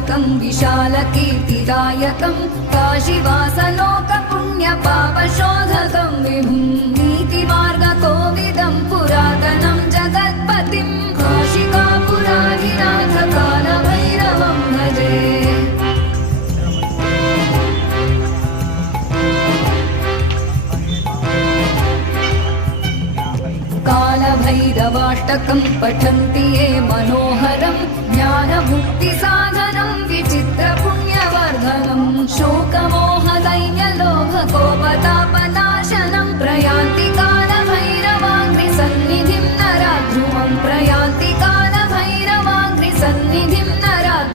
विनायकं विशालकीर्तिदायकं काशीवासलोकपुण्यपापशोधकं विभुं नीतिमार्गकोविदं पुरातनं जगत्पतिं काशिकापुराधिनाथ कालभैरवं भजे। कालभैरवाष्टकं पठन्ति